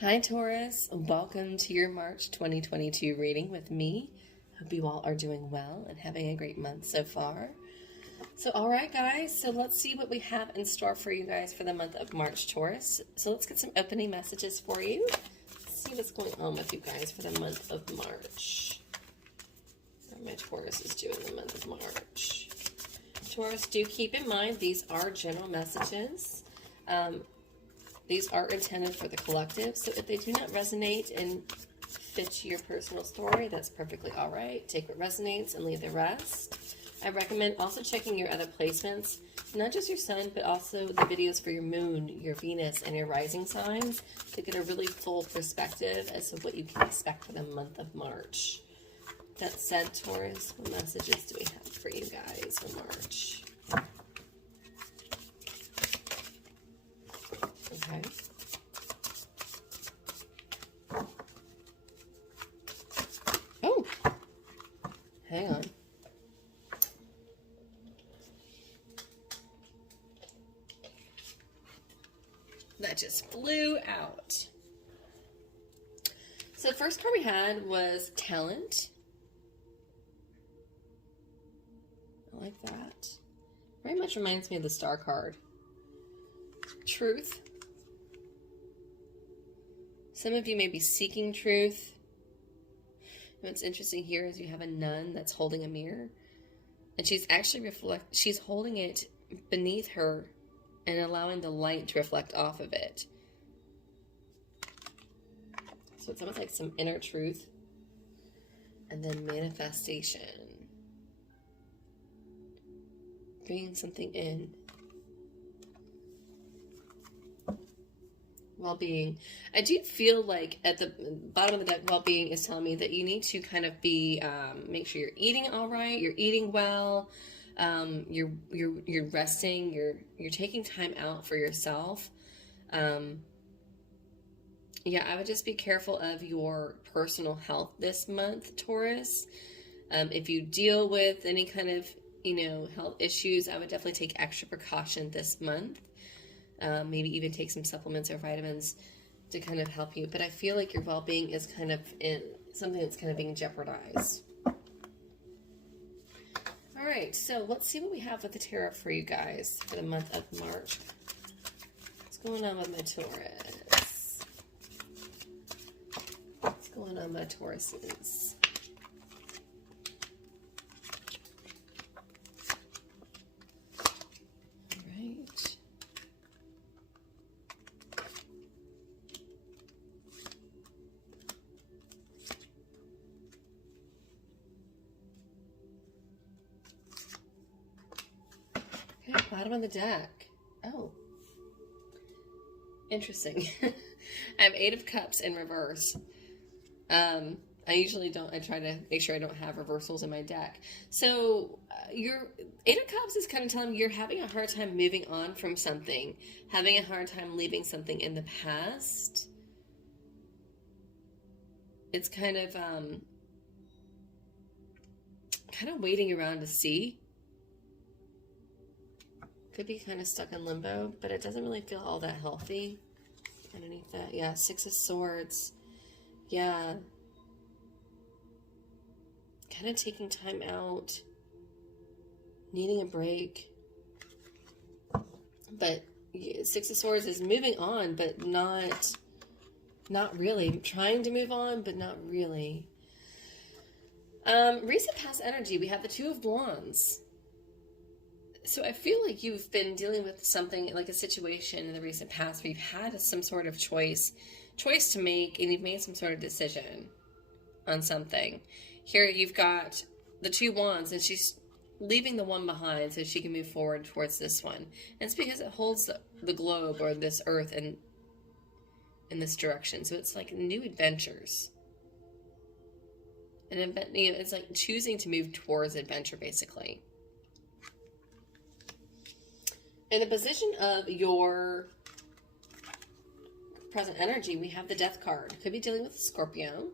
Hi Taurus, welcome to your March 2022 reading with me. Hope you all are doing well and having a great month so far. So alright guys, so let's see what we have in store for you guys for the month of March, Taurus. So let's get some opening messages for you. Let's see what's going on with you guys for the month of March. What my Taurus is doing the month of March. Taurus, do keep in mind these are general messages. These are intended for the collective, so if they do not resonate and fit your personal story, that's perfectly all right. Take what resonates and leave the rest. I recommend also checking your other placements, not just your sun, but also the videos for your moon, your Venus, and your rising signs to get a really full perspective as to what you can expect for the month of March. That said, Taurus, what messages do we have for you guys for March? Okay. Oh, hang on. That just flew out. So the first card we had was talent. I like that. Very much reminds me of the star card. Truth. Some of you may be seeking truth. And what's interesting here is you have a nun that's holding a mirror. And she's actually she's holding it beneath her and allowing the light to reflect off of it. So it's almost like some inner truth. And then manifestation. Bringing something in. Well-being. I do feel like at the bottom of the deck, well-being is telling me that you need to kind of be, make sure you're eating all right, you're eating well, you're resting, you're taking time out for yourself. Yeah, I would just be careful of your personal health this month, Taurus. If you deal with any kind of, health issues, I would definitely take extra precaution this month. Maybe even take some supplements or vitamins to kind of help you. But I feel like your well-being is kind of in something that's kind of being jeopardized. All right, so let's see what we have with the tarot for you guys for the month of March. What's going on with my Taurus? What's going on with my Tauruses? Bottom of the deck. Oh. Interesting. I have 8 of Cups in reverse. I usually don't. I try to make sure I don't have reversals in my deck. So your 8 of Cups is kind of telling me you're having a hard time moving on from something. Having a hard time leaving something in the past. It's kind of waiting around to see. Could be kind of stuck in limbo, but it doesn't really feel all that healthy underneath that. Yeah, 6 of Swords. Yeah. Kind of taking time out. Needing a break. But 6 of Swords is moving on, but not really. Trying to move on, but not really. Recent past energy, we have the 2 of Wands. So I feel like you've been dealing with something like a situation in the recent past where you've had some sort of choice to make, and you've made some sort of decision on something. Here you've got the 2 Wands, and she's leaving the one behind so she can move forward towards this one. And it's because it holds the globe or this earth in this direction. So it's like new adventures. And it's like choosing to move towards adventure, basically. In the position of your present energy, we have the Death card. Could be dealing with a Scorpio.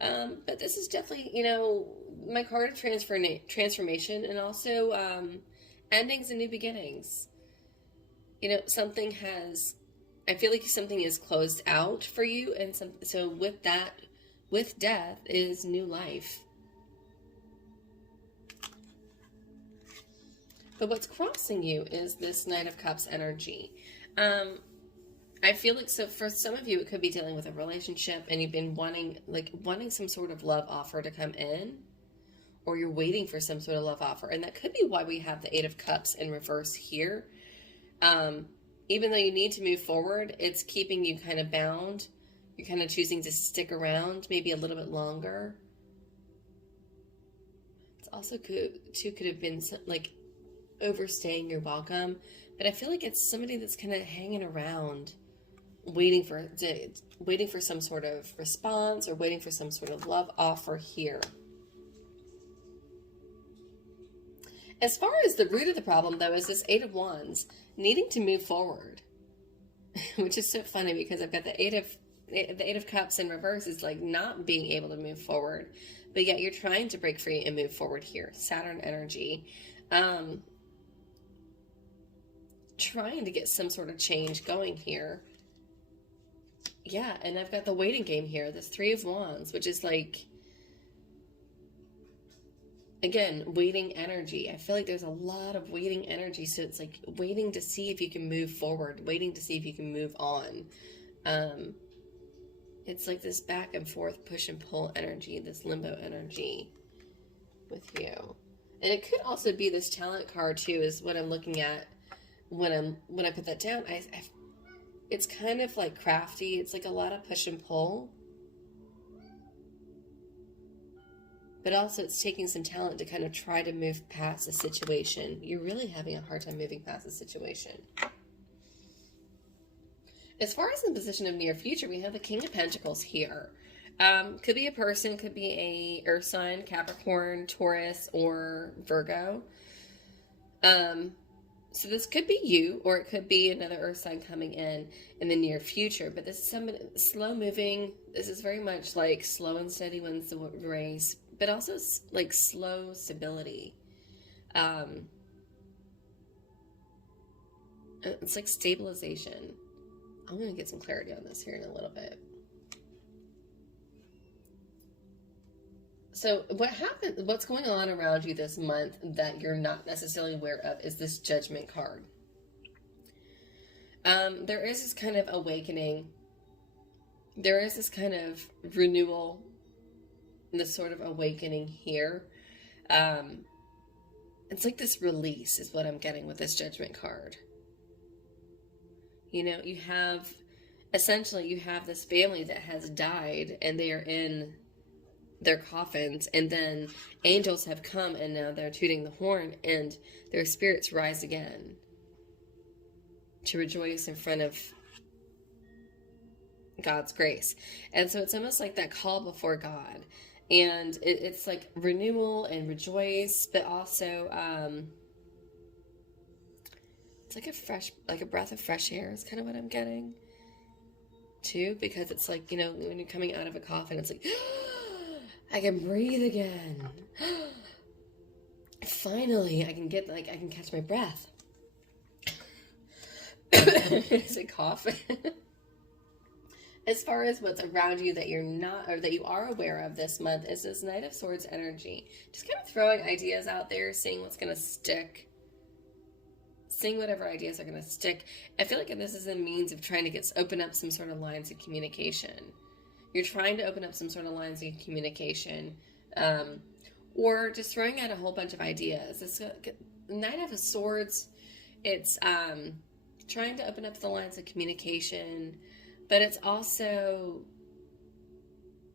But this is definitely, my card of transformation and also endings and new beginnings. Something has I feel like something is closed out for you, and so with that, with death is new life. But what's crossing you is this Knight of Cups energy. I feel like, so for some of you, it could be dealing with a relationship and you've been wanting some sort of love offer to come in, or you're waiting for some sort of love offer. And that could be why we have the Eight of Cups in reverse here. Even though you need to move forward, it's keeping you kind of bound. You're kind of choosing to stick around maybe a little bit longer. It's also could have been like overstaying your welcome. But I feel like it's somebody that's kind of hanging around, waiting for some sort of response or waiting for some sort of love offer here. As far as the root of the problem, though, is this Eight of Wands needing to move forward, which is so funny because I've got the Eight of Cups in reverse is like not being able to move forward, but yet you're trying to break free and move forward here. Saturn energy. Trying to get some sort of change going here. Yeah, and I've got the waiting game here, this Three of Wands, which is like, again, waiting energy. I feel like there's a lot of waiting energy, so it's like waiting to see if you can move forward, waiting to see if you can move on. It's like this back and forth push and pull energy, this limbo energy with you. And it could also be this talent card too, is what I'm looking at when I put that down. It's kind of like crafty. It's like a lot of push and pull. But also it's taking some talent to kind of try to move past a situation. You're really having a hard time moving past a situation. As far as the position of near future, we have the King of Pentacles here. Could be a person, could be a earth sign, Capricorn, Taurus, or Virgo. So this could be you, or it could be another earth sign coming in the near future. But this is somebody slow moving. This is very much like slow and steady wins the race, but also like slow stability. It's like stabilization. I'm going to get some clarity on this here in a little bit. So what's going on around you this month that you're not necessarily aware of is this Judgment card. There is this kind of awakening. There is this kind of renewal, this sort of awakening here. It's like this release is what I'm getting with this Judgment card. You know, you have this family that has died and they are in their coffins, and then angels have come and now they're tooting the horn and their spirits rise again to rejoice in front of God's grace. And so it's almost like that call before God, and it's like renewal and rejoice, but also it's like a breath of fresh air is kind of what I'm getting too, because it's like, you know, when you're coming out of a coffin, it's like I can breathe again. Finally, I can catch my breath. It's a cough. As far as what's around you that you're not, or that you are aware of this month, is this Knight of Swords energy. Just kind of throwing ideas out there, seeing what's going to stick. Seeing whatever ideas are going to stick. I feel like this is a means of trying to open up some sort of lines of communication. You're trying to open up some sort of lines of communication, or just throwing out a whole bunch of ideas. It's Knight of Swords. It's trying to open up the lines of communication, but it's also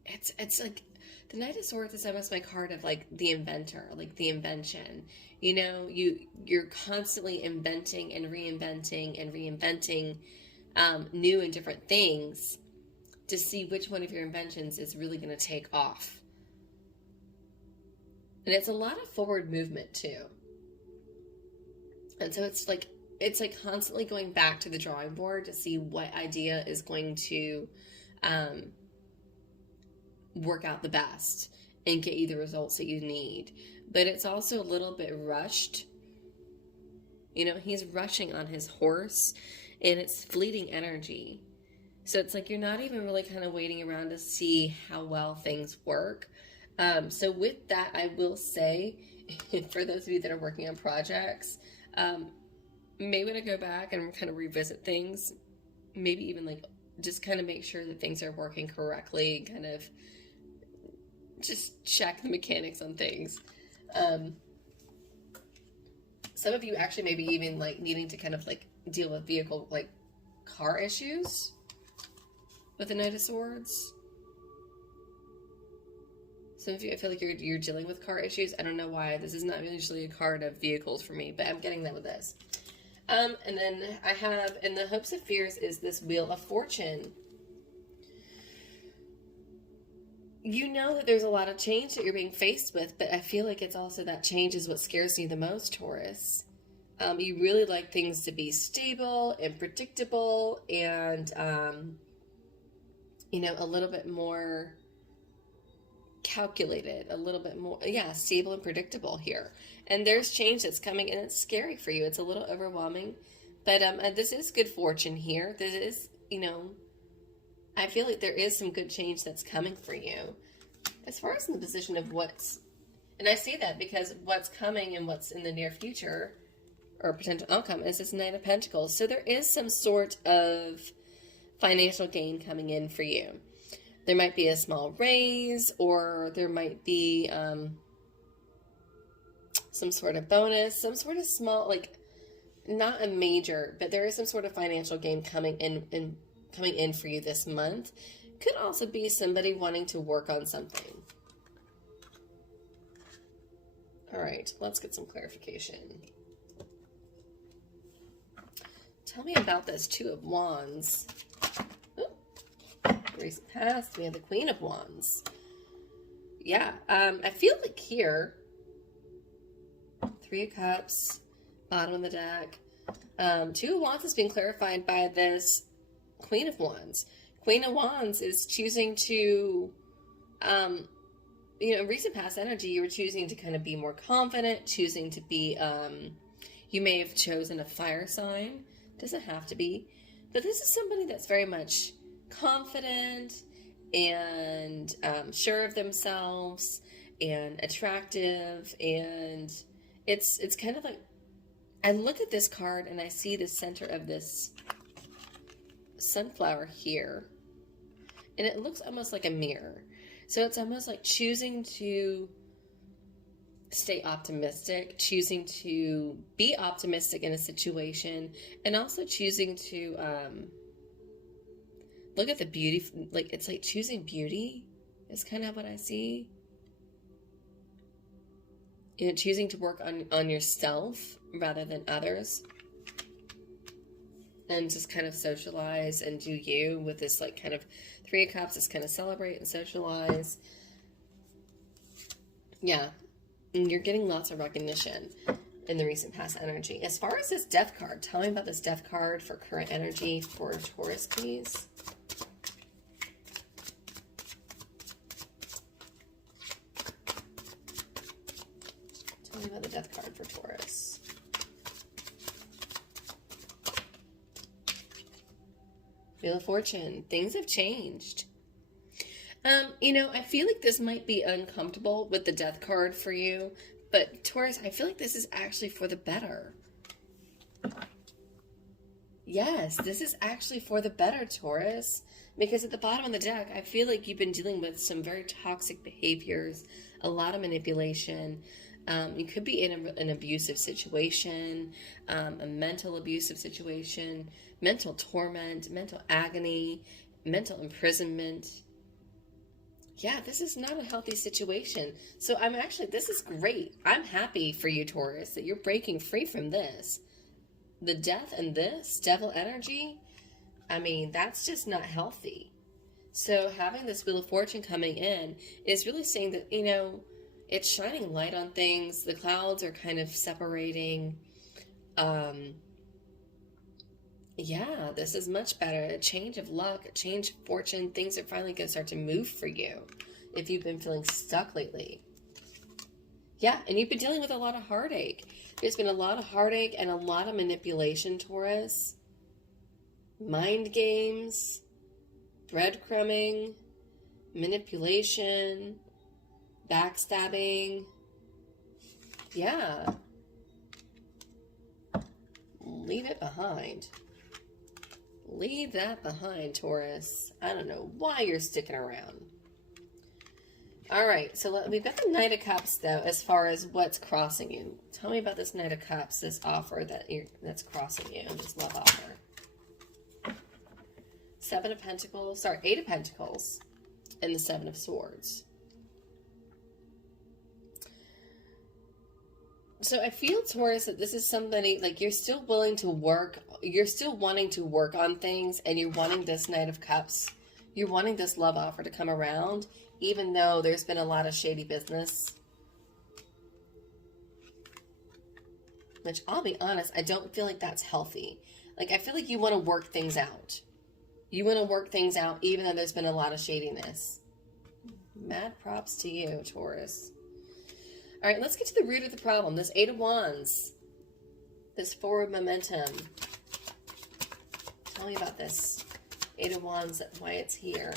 it's like the Knight of Swords is almost my card of like the inventor, like the invention. You know, you're constantly inventing and reinventing new and different things to see which one of your inventions is really going to take off. And it's a lot of forward movement too. And so it's like constantly going back to the drawing board to see what idea is going to work out the best and get you the results that you need. But it's also a little bit rushed. You know, he's rushing on his horse, and it's fleeting energy. So it's like you're not even really kind of waiting around to see how well things work. So with that, I will say, for those of you that are working on projects, may want to go back and kind of revisit things, maybe even like just kind of make sure that things are working correctly, kind of just check the mechanics on things. Some of you actually maybe even like needing to kind of like deal with vehicle, like car issues with the Knight of Swords. Some of you, I feel like you're dealing with car issues. I don't know why. This is not usually a card of vehicles for me, but I'm getting that with this. And then I have, in the Hopes of Fears, is this Wheel of Fortune. You know that there's a lot of change that you're being faced with, but I feel like it's also that change is what scares you the most, Taurus. You really like things to be stable and predictable and, you know, a little bit more calculated, a little bit more, yeah, stable and predictable here. And there's change that's coming, and it's scary for you. It's a little overwhelming, but this is good fortune here. This is, you know, I feel like there is some good change that's coming for you. As far as in the position of what's, and I say that because what's coming and what's in the near future or potential outcome is this Knight of Pentacles. So there is some sort of financial gain coming in for you. There might be a small raise, or there might be some sort of bonus, some sort of small, like not a major, but there is some sort of financial gain coming in for you this month. Could also be somebody wanting to work on something. All right, let's get some clarification. Tell me about this Two of Wands. Recent past, we have the Queen of Wands. Yeah, I feel like here, Three of Cups, bottom of the deck. Two of Wands has been clarified by this Queen of Wands. Queen of Wands is choosing to, you know, in recent past energy, you were choosing to kind of be more confident, choosing to be, you may have chosen a fire sign. Doesn't have to be. But this is somebody that's very much confident and sure of themselves and attractive, and it's kind of like, I look at this card and I see the center of this sunflower here, and it looks almost like a mirror. So it's almost like choosing to stay optimistic, choosing to be optimistic in a situation, and also choosing to look at the beauty. Like, it's like choosing beauty is kind of what I see. You know, choosing to work on yourself rather than others. And just kind of socialize and do you with this, like, kind of Three of Cups, just kind of celebrate and socialize. Yeah. And you're getting lots of recognition in the recent past energy. As far as this Death card, tell me about this Death card for current energy for Taurus, please. Tell me about the Death card for Taurus. Wheel of Fortune. Things have changed. You know, I feel like this might be uncomfortable with the Death card for you, but Taurus, I feel like this is actually for the better. Yes, this is actually for the better, Taurus, because at the bottom of the deck, I feel like you've been dealing with some very toxic behaviors, a lot of manipulation. You could be in an abusive situation, a mental abusive situation, mental torment, mental agony, mental imprisonment. Yeah, this is not a healthy situation. So this is great. I'm happy for you, Taurus, that you're breaking free from this. The Death and this devil energy, I mean, that's just not healthy. So having this Wheel of Fortune coming in is really saying that, you know, it's shining light on things. The clouds are kind of separating. Yeah, this is much better. A change of luck, a change of fortune. Things are finally going to start to move for you if you've been feeling stuck lately. Yeah, and you've been dealing with a lot of heartache. There's been a lot of heartache and a lot of manipulation, Taurus. mind games, breadcrumbing, manipulation, backstabbing. Yeah. Leave it behind. Leave that behind, Taurus. I don't know why you're sticking around. All right, so we've got the Knight of Cups, though, as far as what's crossing you. Tell me about this Knight of Cups, this offer that's crossing you, this love offer. Seven of Pentacles, sorry, Eight of Pentacles, and the Seven of Swords. So I feel, Taurus, that this is somebody, like, you're still willing to work, you're still wanting to work on things, and you're wanting this Knight of Cups, you're wanting this love offer to come around, even though there's been a lot of shady business. Which, I'll be honest, I don't feel like that's healthy. Like, I feel like you want to work things out. You want to work things out, even though there's been a lot of shadiness. Mad props to you, Taurus. All right, let's get to the root of the problem. This Eight of Wands. This forward momentum. Tell me about this Eight of Wands, why it's here.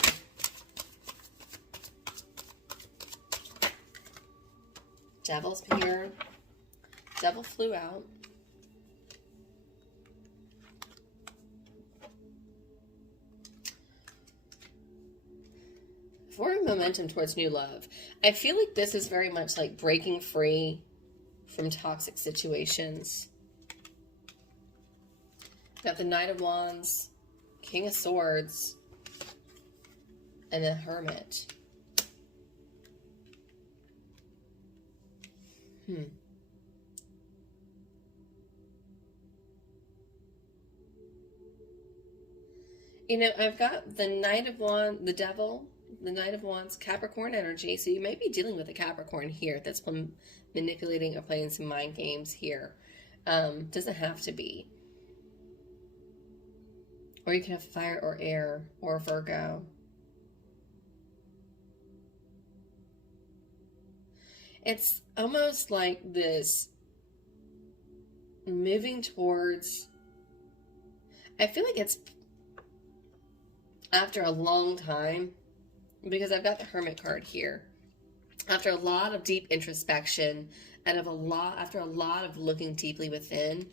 Devil's here. Devil flew out. Forward momentum towards new love. I feel like this is very much like breaking free from toxic situations. Got the Knight of Wands, King of Swords, and a Hermit. You know, I've got the Knight of Wands, the Devil, the Knight of Wands, Capricorn energy. So you may be dealing with a Capricorn here that's manipulating or playing some mind games here. Doesn't have to be. Or you can have fire or air or Virgo. It's almost like this moving towards, I feel like it's after a long time, because I've got the Hermit card here. After a lot of deep introspection and after a lot of looking deeply within,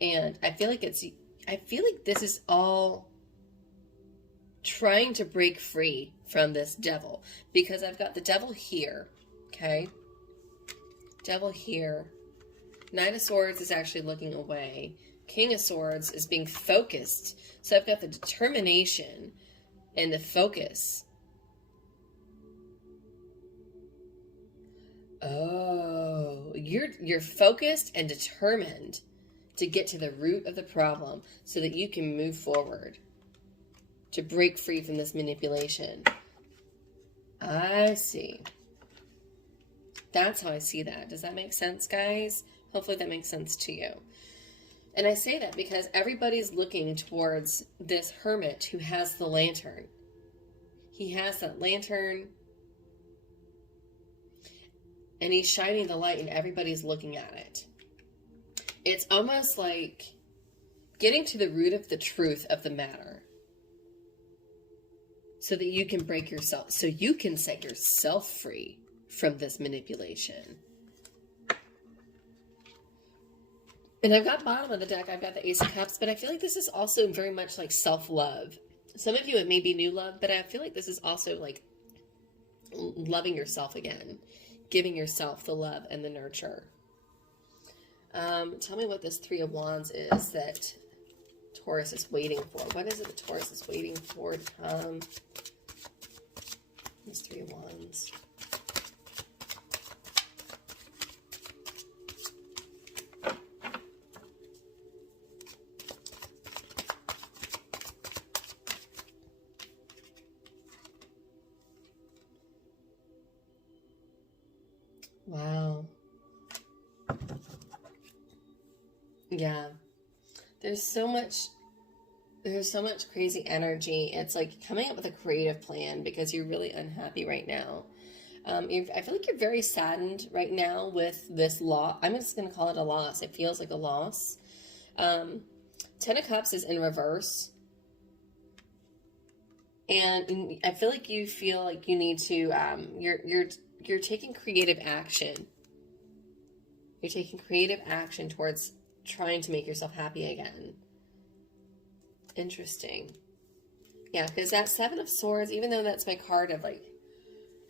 and I feel like this is all trying to break free from this devil, because I've got the devil here, okay? Devil here. Knight of Swords is actually looking away. King of Swords is being focused. So I've got the determination and the focus. Oh, you're focused and determined to get to the root of the problem so that you can move forward, to break free from this manipulation. I see. That's how I see that. Does that make sense, guys? Hopefully that makes sense to you. And I say that because everybody's looking towards this Hermit who has the lantern. He has that lantern, and he's shining the light, and everybody's looking at it. It's almost like getting to the root of the truth of the matter, so that you can break yourself, so you can set yourself free from this manipulation. And I've got bottom of the deck, I've got the Ace of Cups, but I feel like this is also very much like self-love. Some of you, it may be new love, but I feel like this is also like loving yourself again, giving yourself the love and the nurture. Tell me what this Three of Wands is that Taurus is waiting for. What is it that Taurus is waiting for to come? This Three of Wands. Wow. Yeah. There's so much crazy energy. It's like coming up with a creative plan because you're really unhappy right now. I feel like you're very saddened right now with this loss. I'm just going to call it a loss. It feels like a loss. Ten of Cups is in reverse. And I feel like you need to, you're taking creative action. You're taking creative action towards trying to make yourself happy again. Interesting. Yeah, because that Seven of Swords, even though that's my card of like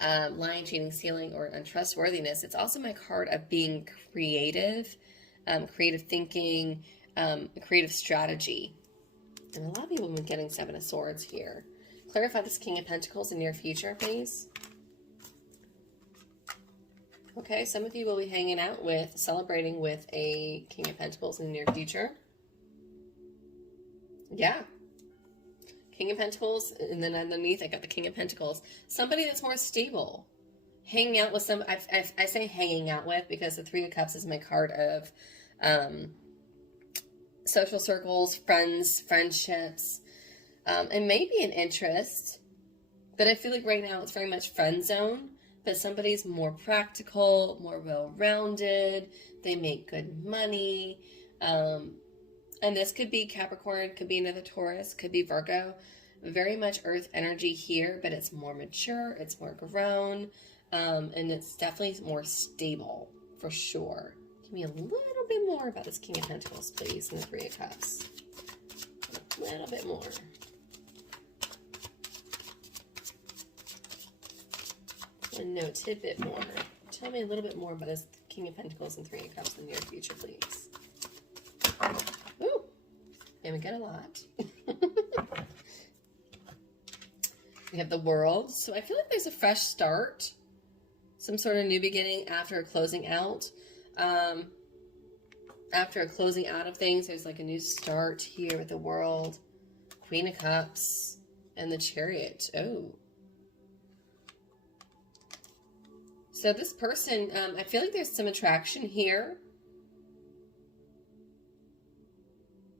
lying, cheating, stealing, or untrustworthiness, it's also my card of being creative, creative thinking, creative strategy. And a lot of people have been getting Seven of Swords here. Clarify this King of Pentacles in near future, please. Okay, some of you will be hanging out with, celebrating with a King of Pentacles in the near future. Yeah. King of Pentacles, and then underneath I got the King of Pentacles. Somebody that's more stable. Hanging out with some, I say hanging out with because the Three of Cups is my card of social circles, friends, friendships, and maybe an interest. But I feel like right now it's very much friend zone. But somebody's more practical, more well-rounded. They make good money. And this could be Capricorn, could be another Taurus, could be Virgo. Very much earth energy here, but it's more mature, it's more grown, and it's definitely more stable, for sure. Give me a little bit more about this King of Pentacles, please, and the Three of Cups. A little bit more. And no, tidbit more. Tell me a little bit more about this King of Pentacles and Three of Cups in the near future, please. Ooh, and we get a lot. We have the World. So I feel like there's a fresh start. Some sort of new beginning after a closing out. After a closing out of things, there's like a new start here with the World. Queen of Cups and the Chariot. Oh. So this person, I feel like there's some attraction here.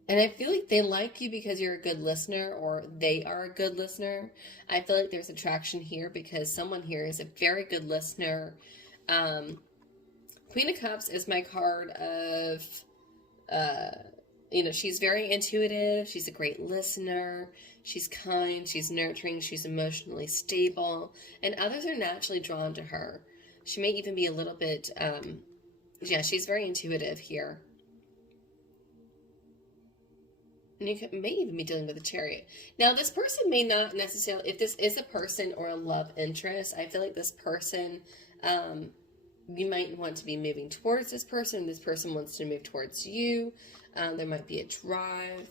And I feel like they like you because you're a good listener, or they are a good listener. I feel like there's attraction here because someone here is a very good listener. Queen of Cups is my card of, she's very intuitive. She's a great listener. She's kind. She's nurturing. She's emotionally stable. And others are naturally drawn to her. She may even be a little bit, she's very intuitive here. And you may even be dealing with a Chariot. Now, this person may not necessarily, if this is a person or a love interest, I feel like this person, you might want to be moving towards this person. This person wants to move towards you. There might be a drive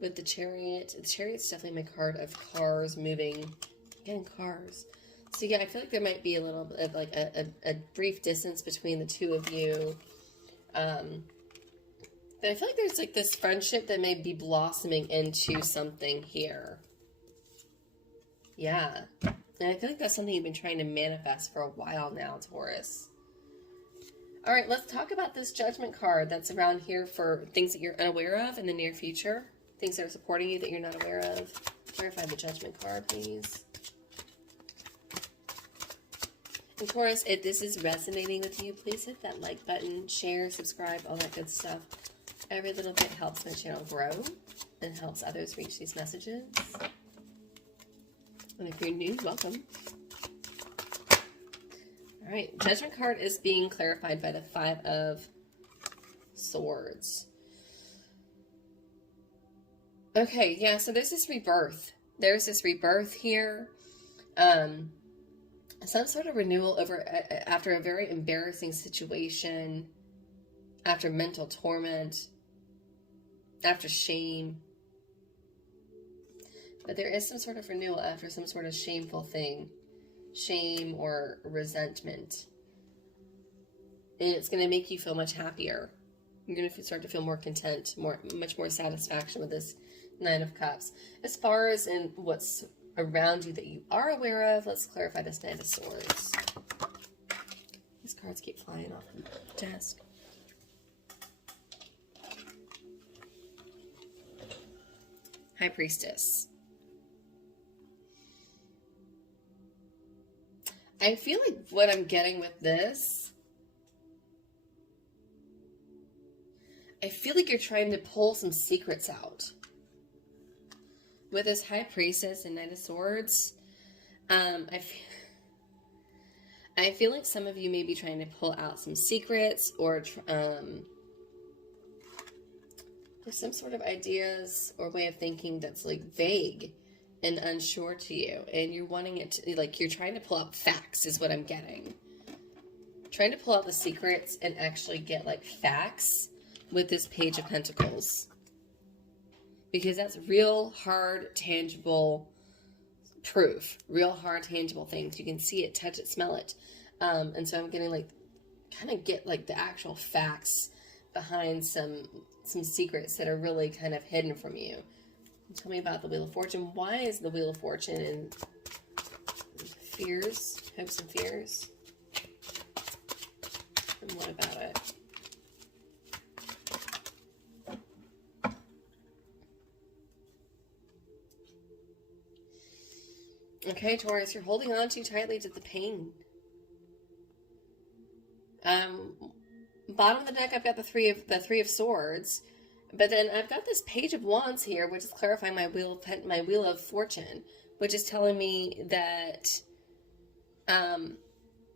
with the Chariot. The Chariot's definitely my card of cars moving. Again, cars. So yeah, I feel like there might be a little bit of like a brief distance between the two of you. But I feel like there's like this friendship that may be blossoming into something here. Yeah. And I feel like that's something you've been trying to manifest for a while now, Taurus. All right, let's talk about this Judgment card that's around here for things that you're unaware of in the near future. Things that are supporting you that you're not aware of. Clarify the Judgment card, please. And Taurus, if this is resonating with you, please hit that like button, share, subscribe, all that good stuff. Every little bit helps my channel grow and helps others reach these messages. And if you're new, welcome. All right, Judgment card is being clarified by the Five of Swords. Okay, yeah, so there's this rebirth. There's this rebirth here. Some sort of renewal after a very embarrassing situation, after mental torment, after shame. But there is some sort of renewal after some sort of shameful thing. Shame or resentment. And it's going to make you feel much happier. You're going to start to feel more content, much more satisfaction with this Nine of Cups. As far as in what's around you that you are aware of, let's clarify this Knight of Swords. These cards keep flying off the desk. High Priestess. I feel like what I'm getting with this, I feel like you're trying to pull some secrets out. with this High Priestess and Knight of Swords, I feel like some of you may be trying to pull out some secrets, or there's some sort of ideas or way of thinking that's like vague and unsure to you, and you're wanting it to, like, you're trying to pull out facts is what I'm getting. Trying to pull out the secrets and actually get like facts with this Page of Pentacles, because that's real hard, tangible proof, real hard, tangible things. You can see it, touch it, smell it. And so I'm getting like, kind of get like the actual facts behind some secrets that are really kind of hidden from you. Tell me about the Wheel of Fortune. Why is the Wheel of Fortune in fears, hopes and fears? And what about it? Okay, Taurus, you're holding on too tightly to the pain. Bottom of the deck, I've got the three of Swords, but then I've got this Page of Wands here, which is clarifying my Wheel of Fortune, which is telling me that,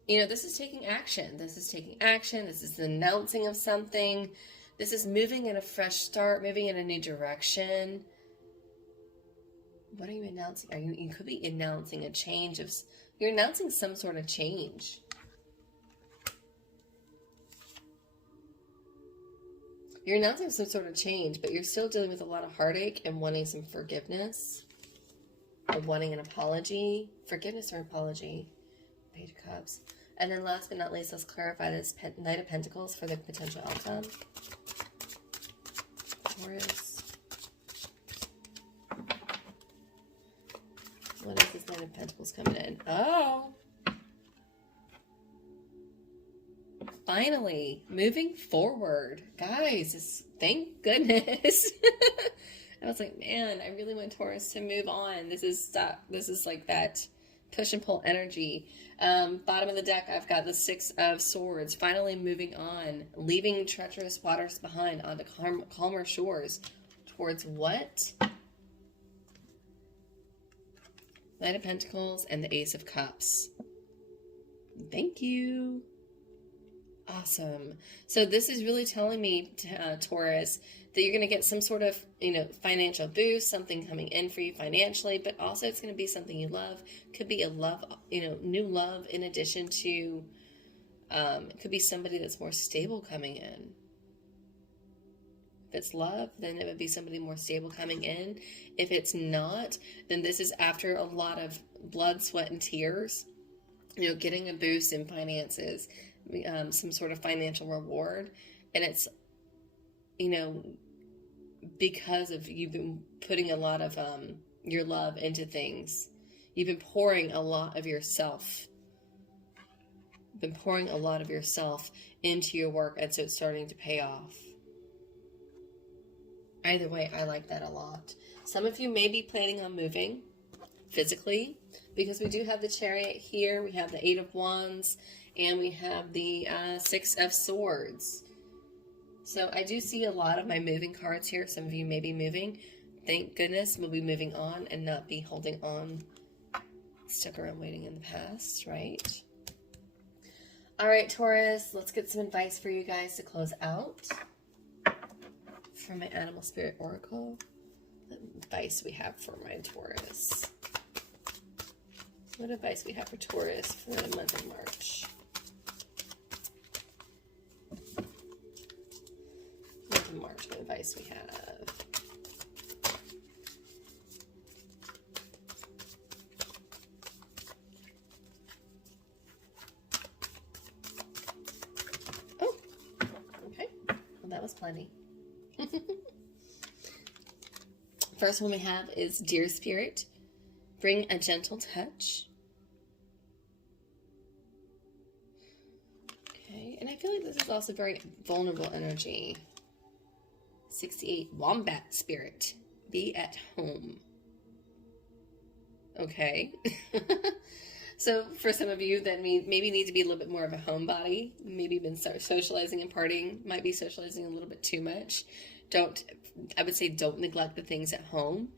you know, this is taking action. This is taking action. This is the announcing of something. This is moving in a fresh start, moving in a new direction. What are you announcing? You could be announcing a change of, you're announcing some sort of change. You're announcing some sort of change, but you're still dealing with a lot of heartache and wanting some forgiveness, or wanting an apology. Forgiveness or apology. Page of Cups. And then last but not least, let's clarify this Knight of Pentacles for the potential outcome. Taurus. What is this Knight of Pentacles coming in? Oh! Finally, moving forward. Guys, thank goodness. I was like, man, I really want Taurus to move on. This is like that push and pull energy. Bottom of the deck, I've got the Six of Swords. Finally moving on. Leaving treacherous waters behind onto calmer shores. Towards what? Knight of Pentacles and the Ace of Cups. Thank you. Awesome. So this is really telling me, Taurus, that you're going to get some sort of, you know, financial boost, something coming in for you financially, but also it's going to be something you love. Could be a love, you know, new love in addition to, it could be somebody that's more stable coming in. If it's love, then it would be somebody more stable coming in. If it's not, then this is after a lot of blood, sweat, and tears, you know, getting a boost in finances, some sort of financial reward. And it's, you know, because of you've been putting a lot of your love into things. You've been pouring a lot of yourself. Been pouring a lot of yourself into your work, and so it's starting to pay off. Either way, I like that a lot. Some of you may be planning on moving physically, because we do have the Chariot here, we have the Eight of Wands, and we have the Six of Swords. So I do see a lot of my moving cards here. Some of you may be moving. Thank goodness we'll be moving on and not be holding on, stuck around waiting in the past, right? All right, Taurus, let's get some advice for you guys to close out from my Animal Spirit Oracle. What advice we have for my Taurus? What advice we have for Taurus for the month of March? Month of March, what advice we have? Oh, okay. Well, that was plenty. First one we have is Dear Spirit, bring a gentle touch. Okay, and I feel like this is also very vulnerable energy. 68, Wombat Spirit, be at home. Okay. So for some of you that maybe need to be a little bit more of a homebody, maybe been socializing and partying, might be socializing a little bit too much. I would say don't neglect the things at home.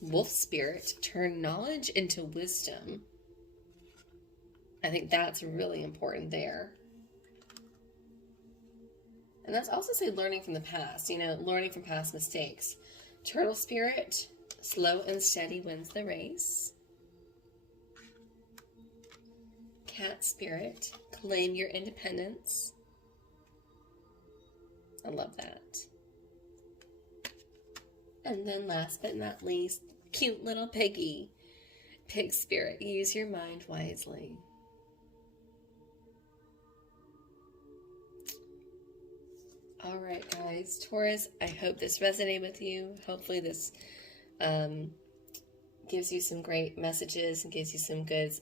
Wolf spirit, turn knowledge into wisdom. I think that's really important there. And that's also say learning from the past, you know, learning from past mistakes. Turtle spirit, slow and steady wins the race. Cat spirit, claim your independence. I love that. And then last but not least, cute little piggy. Pig spirit, use your mind wisely. All right, guys. Taurus, I hope this resonated with you. Hopefully this gives you some great messages and gives you some good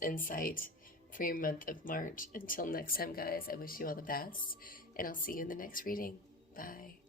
insight for your month of March. Until next time, guys, I wish you all the best, and I'll see you in the next reading. Bye.